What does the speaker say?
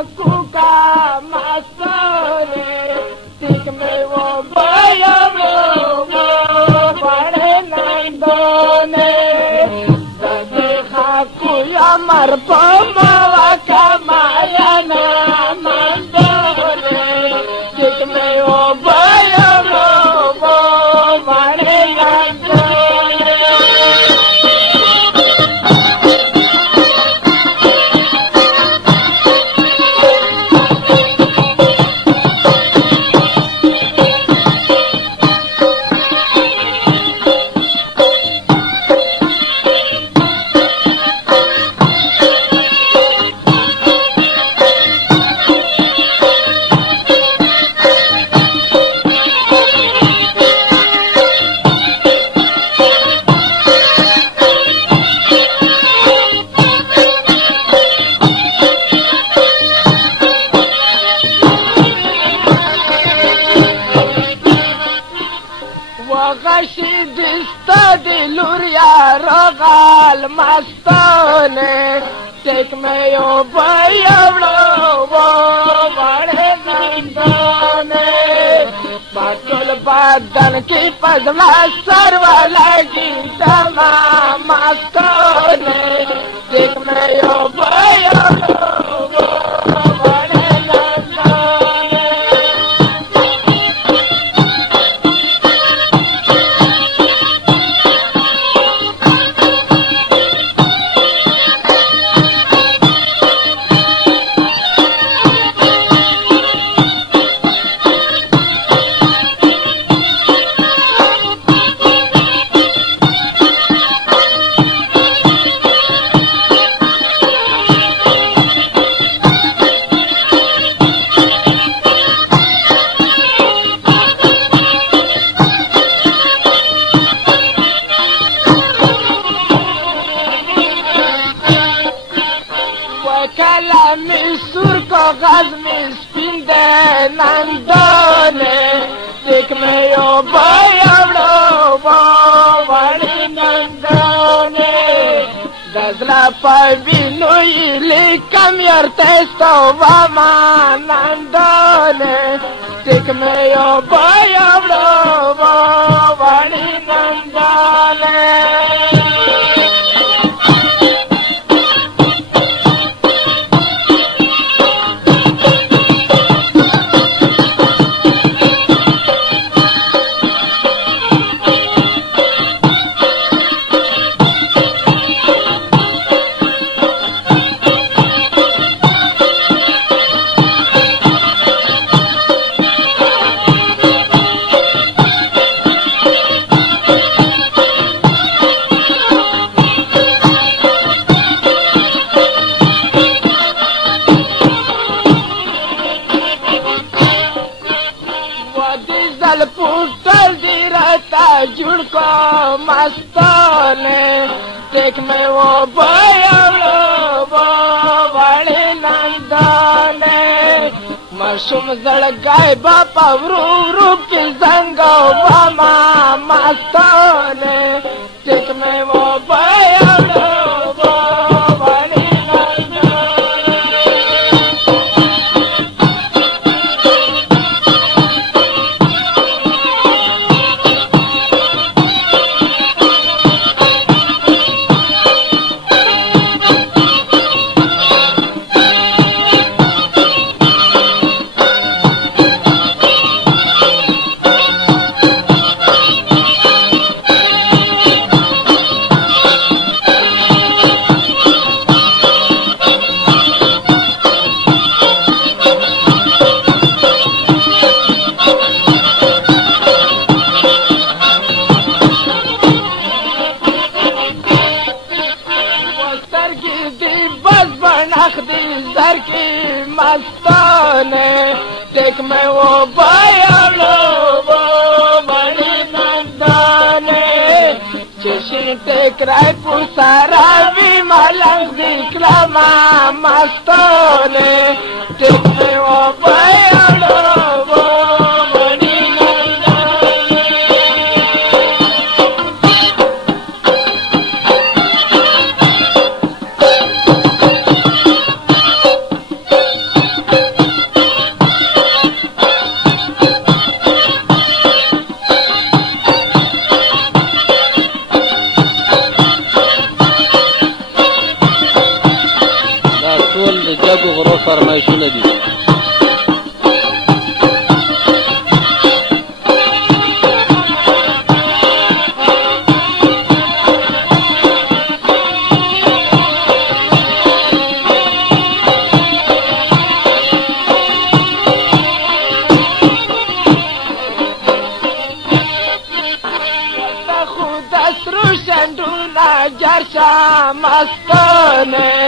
खाकू का मस्तोने टिक में वो बया वो बड़े नंदोने दे खाकू या मर पमावा का माया ना मंदोने टिक में वो बया वो बड़े وغشي دستادي لوريا رغال مستانه تک میں یو بیاوڑو بڑے نندانے باطل بدن کی پدما سروا لگی تمام مستانے تک میں یو بیاوڑو کلامی سور کاغذ میں سپین دے نندانے تک میں یو بیاوڑو بڑی نندانے دزلا پای بینوی لیکم یرتستو وما نندانے تک میں یو بیاوڑو بڑی نندانے पुतल दी रहता जुड़ को मस्ताने देख में वो बयावड़ो बड़े नंदाने मशुम जड़ गाय बापा रूप की जंगो बामा मस्ताने देख में वो बयावड़ो زر کی مستانے دیکھ میں وہ بیاوڑو بڑی نندانے چشی ٹیکرائی پوسارا بھی ملنگ دیکھلا ماں مستانے دیکھ میں وہ بیاوڑو جګو غرو فرمایشونه دي. جرشا مستانه